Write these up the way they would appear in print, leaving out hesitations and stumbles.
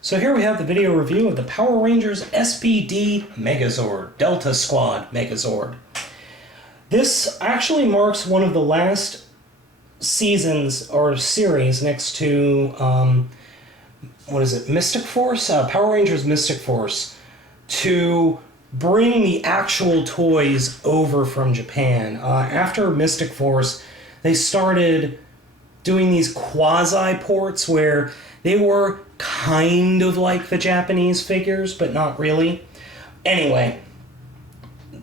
So here we have the video review of the Power Rangers S.P.D. Megazord, Delta Squad Megazord. This actually marks one of the last seasons or series next to, what is it, Mystic Force? Power Rangers Mystic Force, to bring the actual toys over from Japan. After Mystic Force, they started doing these quasi-ports where they were kind of like the Japanese figures, but not really. Anyway,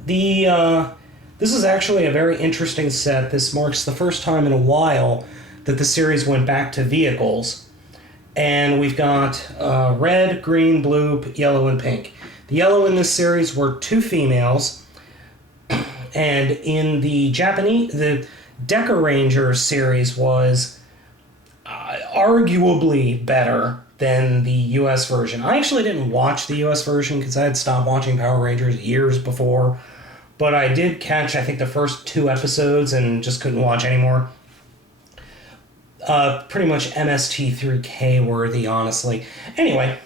this is actually a very interesting set. This marks the first time in a while that the series went back to vehicles. And we've got red, green, blue, yellow, and pink. The yellow in this series were two females. And in the Japanese, the Deca Ranger series was arguably better than the US version. I actually didn't watch the US version because I had stopped watching Power Rangers years before. But I did catch, I think, the first 2 episodes and just couldn't watch anymore. Pretty much MST3K worthy, honestly. Anyway,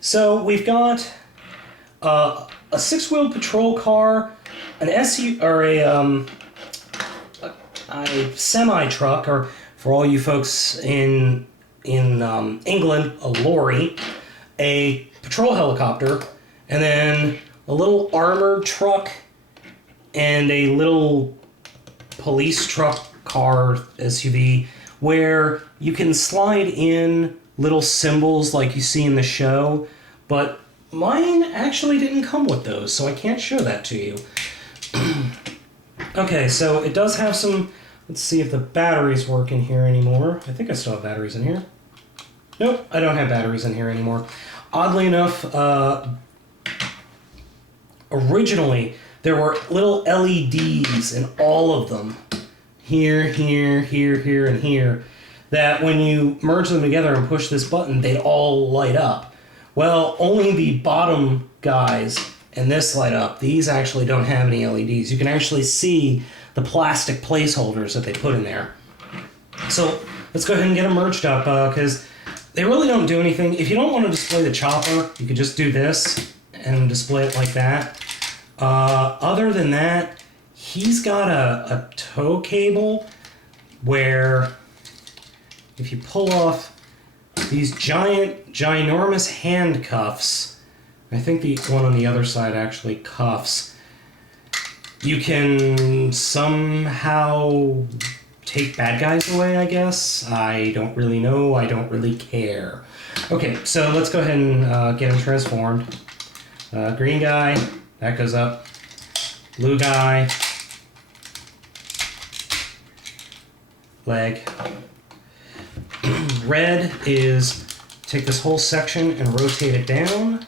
so we've got a 6-wheel patrol car, an a semi-truck, or for all you folks in England, a lorry, a patrol helicopter, and then a little armored truck, and a little police truck car SUV where you can slide in little symbols like you see in the show, but mine actually didn't come with those, so I can't show that to you. Okay, so it does have some... Let's see if the batteries work in here anymore. I think I still have batteries in here. Nope, I don't have batteries in here anymore. Oddly enough, originally there were little LEDs in all of them, here, here, here, here, and here, that when you merge them together and push this button, they'd all light up. Well, only the bottom guys and this light up. These actually don't have any LEDs. You can actually see the plastic placeholders that they put in there. So let's go ahead and get them merged up, because they really don't do anything. If you don't want to display the chopper, you could just do this and display it like that. Other than that, he's got a tow cable where if you pull off these ginormous handcuffs, I think the one on the other side actually cuffs, you can somehow take bad guys away, I guess. I don't really know. I don't really care. Okay, so let's go ahead and get him transformed. Green guy, that goes up. Blue guy, leg. Red is take this whole section and rotate it down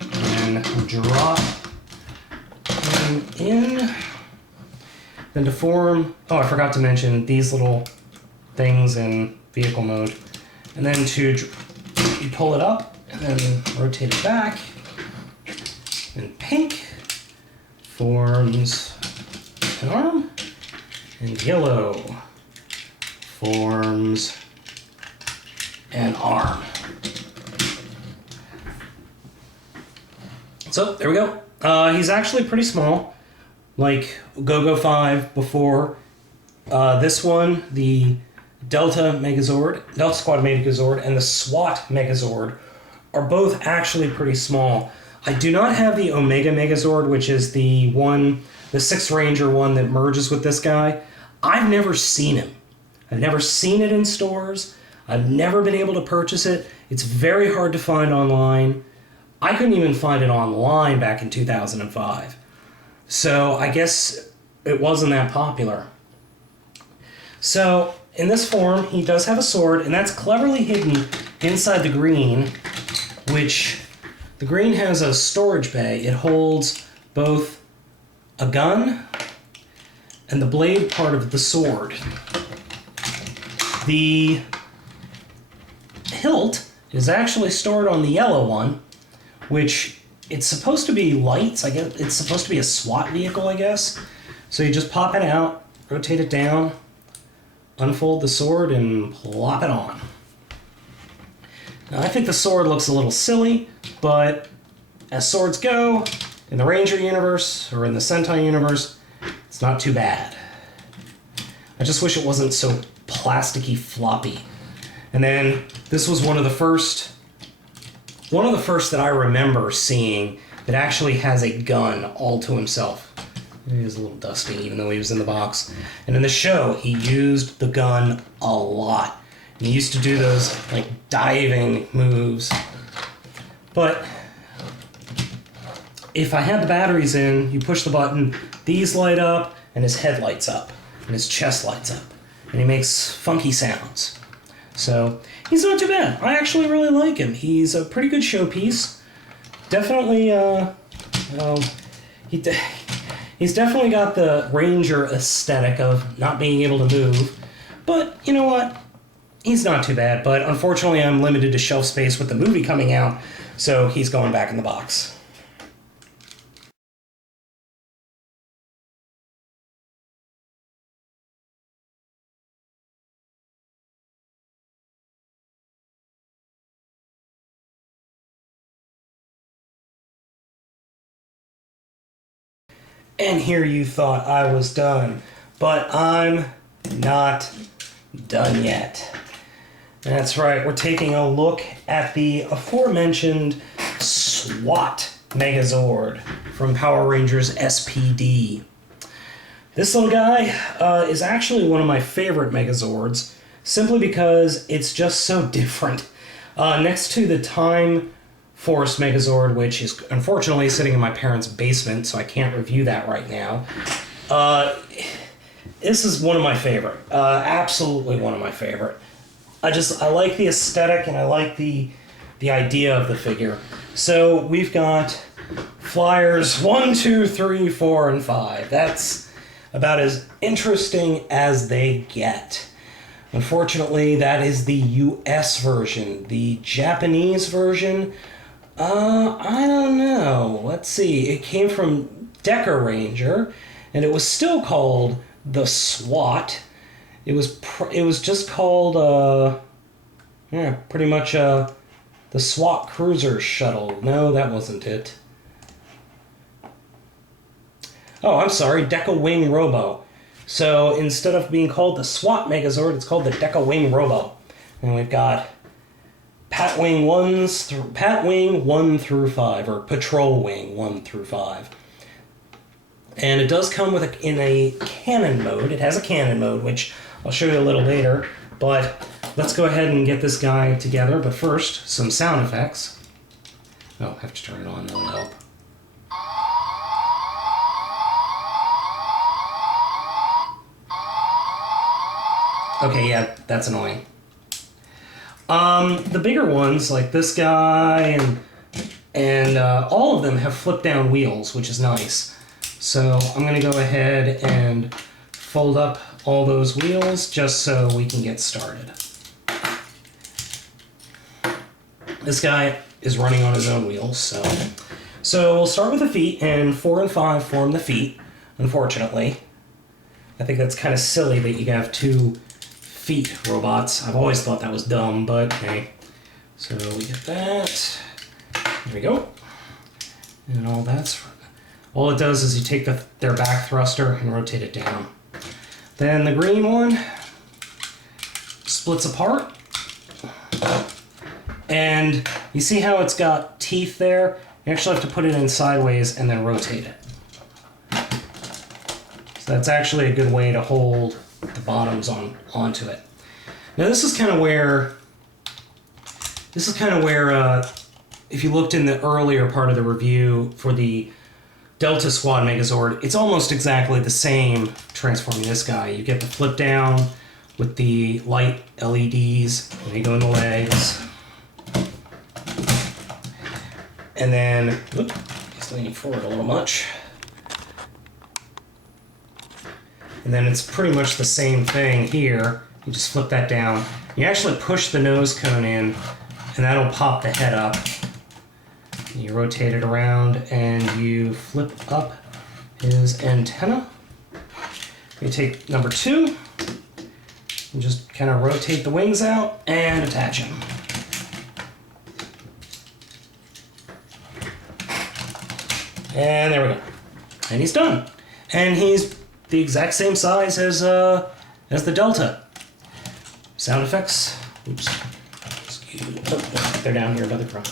and drop him in. Then to form, oh, I forgot to mention these little things in vehicle mode. And then you pull it up and then rotate it back. And pink forms an arm, and yellow forms an arm. So there we go. He's actually pretty small, like Go-Go 5 before. This one, the Delta Squad Megazord, and the SWAT Megazord are both actually pretty small. I do not have the Omega Megazord, which is the 6th Ranger one that merges with this guy. I've never seen him. I've never seen it in stores. I've never been able to purchase it. It's very hard to find online. I couldn't even find it online back in 2005. So I guess it wasn't that popular. So in this form, he does have a sword, and that's cleverly hidden inside the green, which... The green has a storage bay. It holds both a gun and the blade part of the sword. The hilt is actually stored on the yellow one, which it's supposed to be lights. I guess it's supposed to be a SWAT vehicle, I guess. So you just pop it out, rotate it down, unfold the sword, and plop it on. Now, I think the sword looks a little silly, but as swords go, in the Ranger universe, or in the Sentai universe, it's not too bad. I just wish it wasn't so plasticky floppy. And then, this was one of the first that I remember seeing that actually has a gun all to himself. He is a little dusty, even though he was in the box. And in the show, he used the gun a lot. And he used to do those, like, diving moves. But if I had the batteries in, you push the button, these light up, and his head lights up, and his chest lights up. And he makes funky sounds. So, he's not too bad. I actually really like him. He's a pretty good showpiece. Definitely, he's definitely got the Ranger aesthetic of not being able to move. But, you know what? He's not too bad. But unfortunately, I'm limited to shelf space with the movie coming out, so he's going back in the box. And here you thought I was done, but I'm not done yet. That's right, we're taking a look at the aforementioned Swat Megazord from Power Rangers S.P.D. This little guy is actually one of my favorite Megazords, simply because it's just so different. Next to the Time Force Megazord, which is unfortunately sitting in my parents' basement, so I can't review that right now. This is one of my favorite. Absolutely one of my favorite. I like the aesthetic and I like the idea of the figure. So we've got flyers 1, 2, 3, 4, and 5. That's about as interesting as they get. Unfortunately, that is the US version. The Japanese version, I don't know. Let's see. It came from Deca Ranger, and it was still called the SWAT. It was just called, pretty much, the SWAT Cruiser Shuttle. No, that wasn't it. Oh, I'm sorry, Deca Wing Robo. So instead of being called the SWAT Megazord, it's called the Deca Wing Robo. And we've got Pat Wing 1 through 5, or Patrol Wing 1 through 5. And it does come with in a cannon mode. It has a cannon mode, which I'll show you a little later. But let's go ahead and get this guy together. But first, some sound effects. Oh, I have to turn it on, that'll help. Okay, yeah, that's annoying. The bigger ones, like this guy and all of them have flip down wheels, which is nice. So I'm going to go ahead and fold up all those wheels just so we can get started. This guy is running on his own wheels, so we'll start with the feet, and 4 and 5 form the feet, unfortunately. I think that's kind of silly that you have 2 feet robots. I've always thought that was dumb, but hey. So we get that. There we go. And all it does is you take their back thruster and rotate it down. Then the green one splits apart. And you see how it's got teeth there? You actually have to put it in sideways and then rotate it. So that's actually a good way to hold the bottoms onto it. Now this is kind of where if you looked in the earlier part of the review for the Delta Squad Megazord, it's almost exactly the same transforming this guy. You get the flip down with the light LEDs, and they go in the legs. And then, whoop, he's leaning forward a little much. And then it's pretty much the same thing here. You just flip that down. You actually push the nose cone in, and that'll pop the head up. You rotate it around, and you flip up his antenna. You take number 2, and just kind of rotate the wings out, and attach him. And there we go. And he's done. And he's the exact same size as the Delta. Sound effects. Oops. Excuse me. Oh, they're down here, another crumb.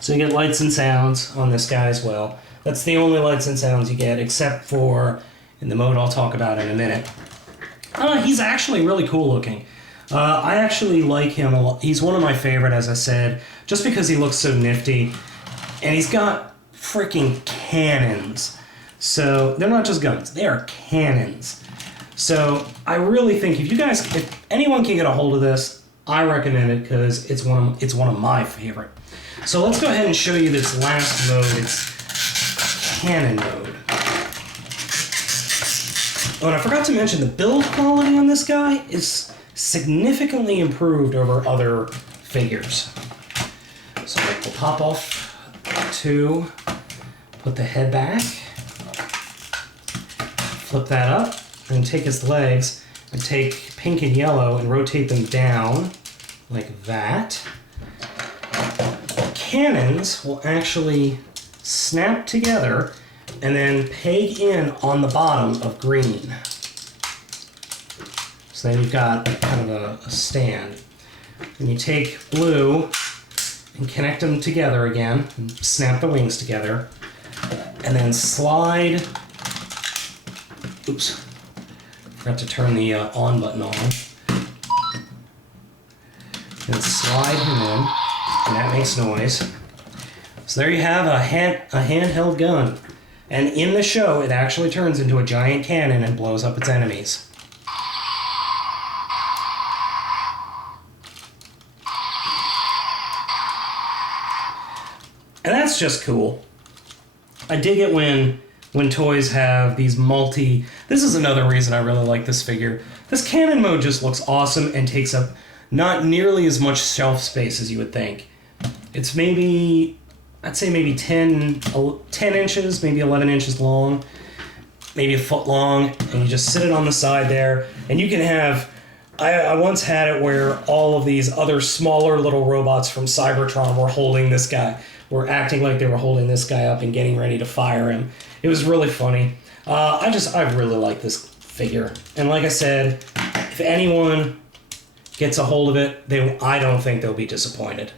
So you get lights and sounds on this guy as well. That's the only lights and sounds you get, except for in the mode I'll talk about in a minute. He's actually really cool looking. I actually like him a lot. He's one of my favorite, as I said, just because he looks so nifty. And he's got freaking cannons. So they're not just guns, they are cannons. So I really think if anyone can get a hold of this, I recommend it because it's one of my favorite. So let's go ahead and show you this last mode. It's cannon mode. Oh, and I forgot to mention the build quality on this guy is significantly improved over other figures. So we'll pop off 2, put the head back, flip that up, and take his legs and take pink and yellow and rotate them down like that. Cannons will actually snap together and then peg in on the bottom of green. So then you've got kind of a stand. And you take blue and connect them together again, and snap the wings together, and then slide. Oops, forgot to turn the on button on. And slide him in, and that makes noise. So there you have a handheld gun. And in the show, it actually turns into a giant cannon and blows up its enemies. And that's just cool. I dig it when toys have these This is another reason I really like this figure. This cannon mode just looks awesome and takes up not nearly as much shelf space as you would think. It's I'd say maybe 10 inches, maybe 11 inches long, maybe a foot long, and you just sit it on the side there, and you can have... I once had it where all of these other smaller little robots from Cybertron were holding this guy, were acting like they were holding this guy up and getting ready to fire him. It was really funny. I really like this figure. And like I said, if anyone gets a hold of it, I don't think they'll be disappointed.